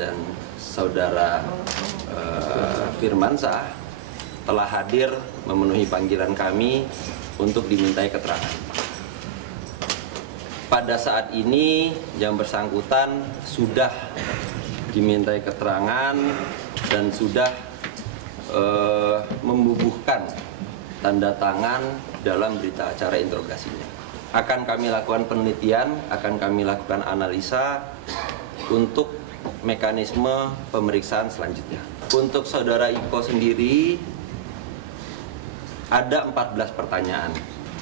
dan saudara Firmansyah telah hadir memenuhi panggilan kami untuk dimintai keterangan. Pada saat ini yang bersangkutan sudah dimintai keterangan dan sudah membubuhkan tanda tangan dalam berita acara interogasinya. Akan kami lakukan penelitian, akan kami lakukan analisa untuk mekanisme pemeriksaan selanjutnya. Untuk saudara Iko sendiri ada 14 pertanyaan.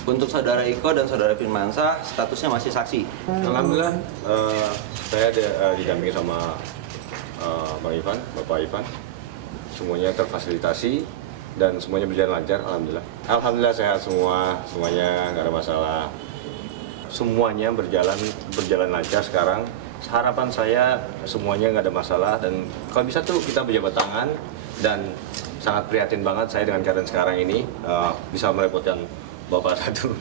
Untuk saudara Iko dan saudara Firmansyah statusnya masih saksi. Alhamdulillah saya didampingi sama Bang Ivan, Bapak Ivan. Semuanya terfasilitasi dan semuanya berjalan lancar, alhamdulillah. Alhamdulillah sehat semuanya nggak ada masalah. Semuanya berjalan lancar sekarang. Harapan saya semuanya nggak ada masalah dan kalau bisa tuh kita berjabat tangan, dan sangat prihatin banget saya dengan keadaan sekarang ini bisa merepotkan Bapak satu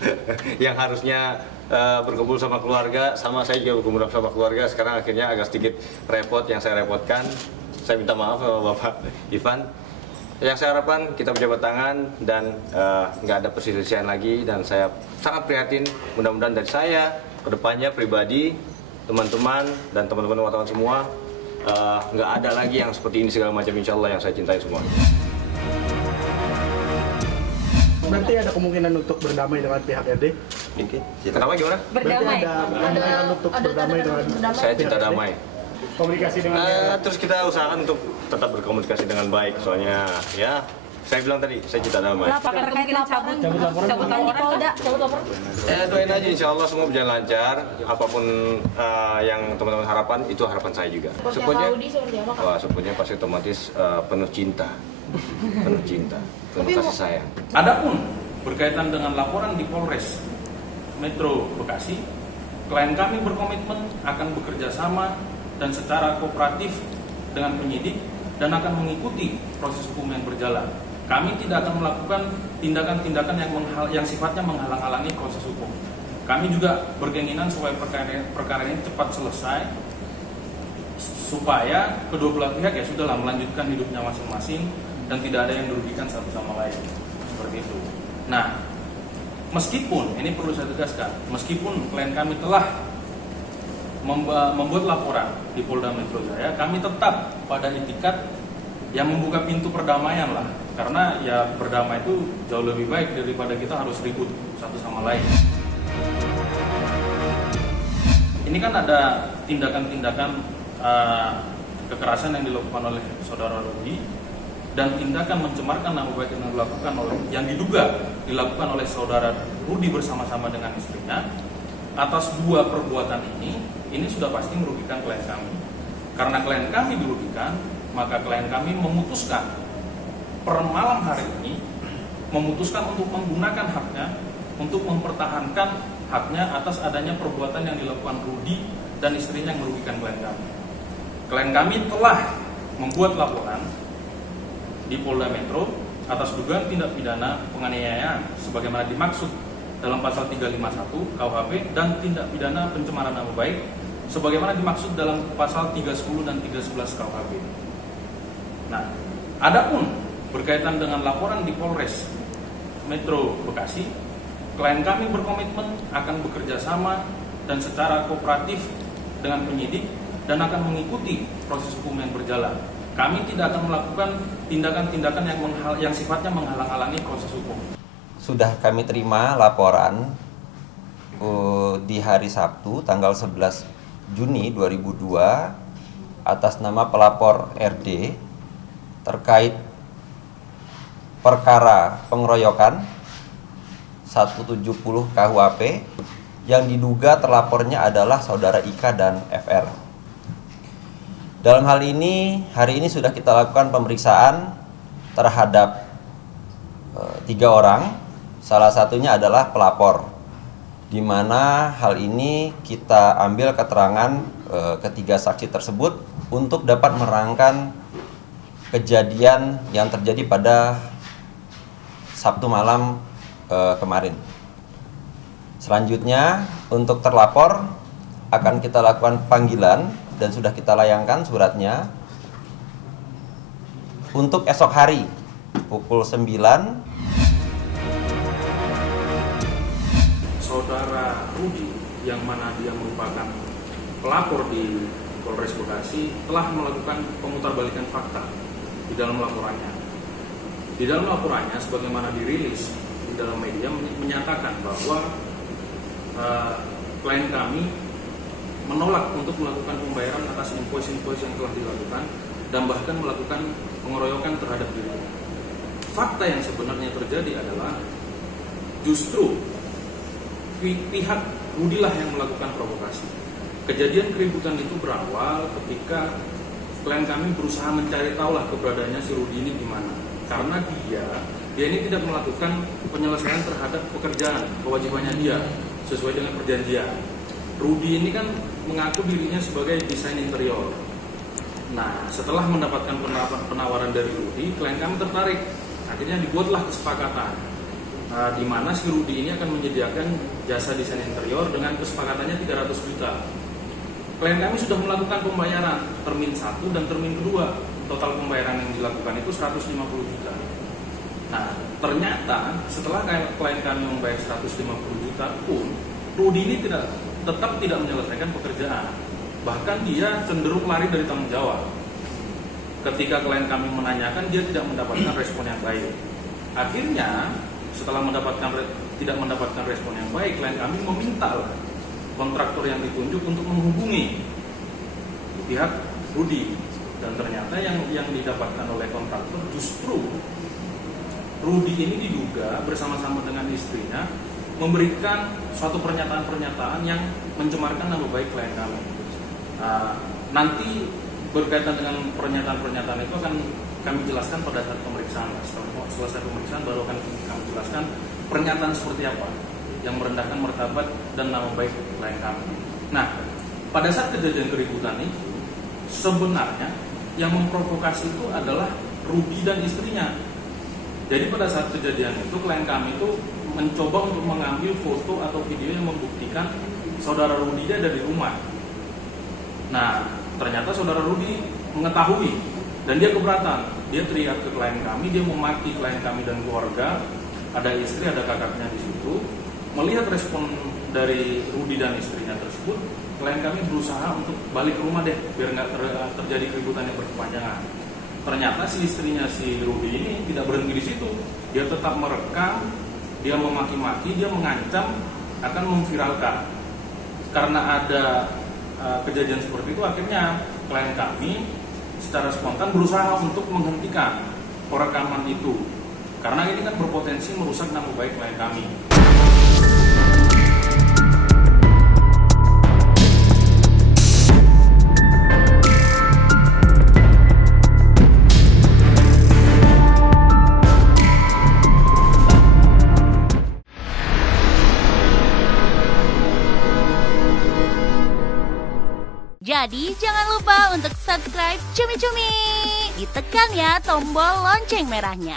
yang harusnya berkumpul sama keluarga, sama saya juga berkumpul sama keluarga, sekarang akhirnya agak sedikit repot yang saya repotkan. Saya minta maaf sama Bapak Ivan. Yang saya harapkan kita berjabat tangan dan nggak ada perselisihan lagi, dan saya sangat prihatin. Mudah-mudahan dari saya kedepannya pribadi, teman-teman dan teman-teman wartawan semua nggak ada lagi yang seperti ini segala macam, insya Allah, yang saya cintai semua. Berarti ada kemungkinan untuk berdamai dengan pihak RD? Mungkin. Kenapa gimana? Berdamai. Ada kemungkinan untuk berdamai dengan Saya cinta damai. komunikasi dengan Terus kita usahakan untuk tetap berkomunikasi dengan baik, soalnya ya saya bilang tadi saya cinta damai. Apakah kemungkinan cabut laporan? Doain aja, insya Allah semua berjalan lancar. Apapun yang teman-teman harapan, itu harapan saya juga. Supportnya pasti otomatis penuh cinta, penuh cinta, penuh kasih sayang. Adapun berkaitan dengan laporan di Polres Metro Bekasi, klien kami berkomitmen akan bekerja sama dan secara kooperatif dengan penyidik dan akan mengikuti proses hukum yang berjalan. Kami tidak akan melakukan tindakan-tindakan yang sifatnya menghalang-halangi proses hukum. Kami juga berkeinginan supaya perkara ini cepat selesai, supaya kedua belah pihak ya sudahlah melanjutkan hidupnya masing-masing dan tidak ada yang dirugikan satu sama lain, seperti itu. Nah, meskipun ini perlu saya tegaskan, meskipun klien kami telah membuat laporan di Polda Metro Jaya, kami tetap pada itikat yang membuka pintu perdamaian lah, karena ya berdamai itu jauh lebih baik daripada kita harus ribut satu sama lain. Ini kan ada tindakan-tindakan kekerasan yang dilakukan oleh saudara Rudi dan tindakan mencemarkan nama baik yang diduga dilakukan oleh saudara Rudi bersama-sama dengan istrinya. Atas dua perbuatan ini sudah pasti merugikan klien kami. Karena klien kami dirugikan, maka klien kami memutuskan per malam hari ini memutuskan untuk menggunakan haknya untuk mempertahankan haknya atas adanya perbuatan yang dilakukan Rudi dan istrinya yang merugikan klien kami. Klien kami telah membuat laporan di Polda Metro atas dugaan tindak pidana penganiayaan sebagaimana dimaksud dalam pasal 351 KUHP dan tindak pidana pencemaran nama baik sebagaimana dimaksud dalam pasal 310 dan 311 KUHP. Nah, adapun berkaitan dengan laporan di Polres Metro Bekasi, klien kami berkomitmen akan bekerja sama dan secara kooperatif dengan penyidik dan akan mengikuti proses hukum yang berjalan. Kami tidak akan melakukan tindakan-tindakan yang sifatnya menghalang-halangi proses hukum. Sudah kami terima laporan di hari Sabtu tanggal 11 Juni 2002 atas nama pelapor RD terkait perkara pengeroyokan 170 KUHP yang diduga terlapornya adalah saudara Ika dan FR. Dalam hal ini, hari ini sudah kita lakukan pemeriksaan terhadap 3 orang. Salah satunya adalah pelapor, di mana hal ini kita ambil keterangan ketiga saksi tersebut untuk dapat menerangkan kejadian yang terjadi pada Sabtu malam kemarin. Selanjutnya untuk terlapor akan kita lakukan panggilan dan sudah kita layangkan suratnya untuk esok hari pukul 9. Saudara Rudi yang mana dia merupakan pelapor di Polres Bekasi telah melakukan pemutarbalikan fakta di dalam laporannya. Di dalam laporannya sebagaimana dirilis di dalam media menyatakan bahwa klien kami menolak untuk melakukan pembayaran atas invoice-invoice yang telah dilakukan dan bahkan melakukan pengeroyokan terhadap dirinya. Fakta yang sebenarnya terjadi adalah justru pihak Rudi lah yang melakukan provokasi. Kejadian keributan itu berawal ketika klien kami berusaha mencari tahulah keberadaannya si Rudi ini di mana. Karena dia ini tidak melakukan penyelesaian terhadap pekerjaan, kewajibannya dia sesuai dengan perjanjian. Rudi ini kan mengaku dirinya sebagai desain interior. Nah, setelah mendapatkan penawaran dari Rudi, klien kami tertarik. Akhirnya dibuatlah kesepakatan. Di mana si Rudi ini akan menyediakan jasa desain interior dengan kesepakatannya 300 juta. Klien kami sudah melakukan pembayaran termin 1 dan termin 2. Total pembayaran yang dilakukan itu 150 juta. Nah, ternyata setelah klien kami membayar 150 juta pun, Rudi ini tetap tidak menyelesaikan pekerjaan. Bahkan dia cenderung lari dari tanggung jawab. Ketika klien kami menanyakan, dia tidak mendapatkan respon yang baik. Akhirnya setelah tidak mendapatkan respon yang baik, klien kami meminta kontraktor yang ditunjuk untuk menghubungi pihak Rudi, dan ternyata yang didapatkan oleh kontraktor justru Rudi ini diduga bersama-sama dengan istrinya memberikan suatu pernyataan-pernyataan yang mencemarkan nama baik klien kami. Nanti berkaitan dengan pernyataan-pernyataan itu akan kami jelaskan pada saat pemeriksaan. Setelah selesai pemeriksaan baru akan kami jelaskan pernyataan seperti apa yang merendahkan martabat dan nama baik klien kami. Nah, pada saat kejadian keributan itu sebenarnya yang memprovokasi itu adalah Rudi dan istrinya. Jadi pada saat kejadian itu klien kami itu mencoba untuk mengambil foto atau video yang membuktikan saudara Rudi dia ada di rumah. Nah, ternyata saudara Rudi mengetahui dan dia keberatan. Dia teriak ke klien kami, dia memaki klien kami dan keluarga. Ada istri, ada kakaknya di situ. Melihat respon dari Rudi dan istrinya tersebut, klien kami berusaha untuk balik ke rumah deh, biar nggak terjadi keributan yang berkepanjangan. Ternyata si istrinya si Rudi ini tidak berhenti di situ. Dia tetap merekam, dia memaki-maki, dia mengancam akan memviralkan. Karena ada kejadian seperti itu, akhirnya klien kami secara spontan berusaha untuk menghentikan perekaman itu. Karena ini kan berpotensi merusak nama baik klien kami. Jadi jangan lupa untuk subscribe Cumi Cumi. Ditekan ya tombol lonceng merahnya.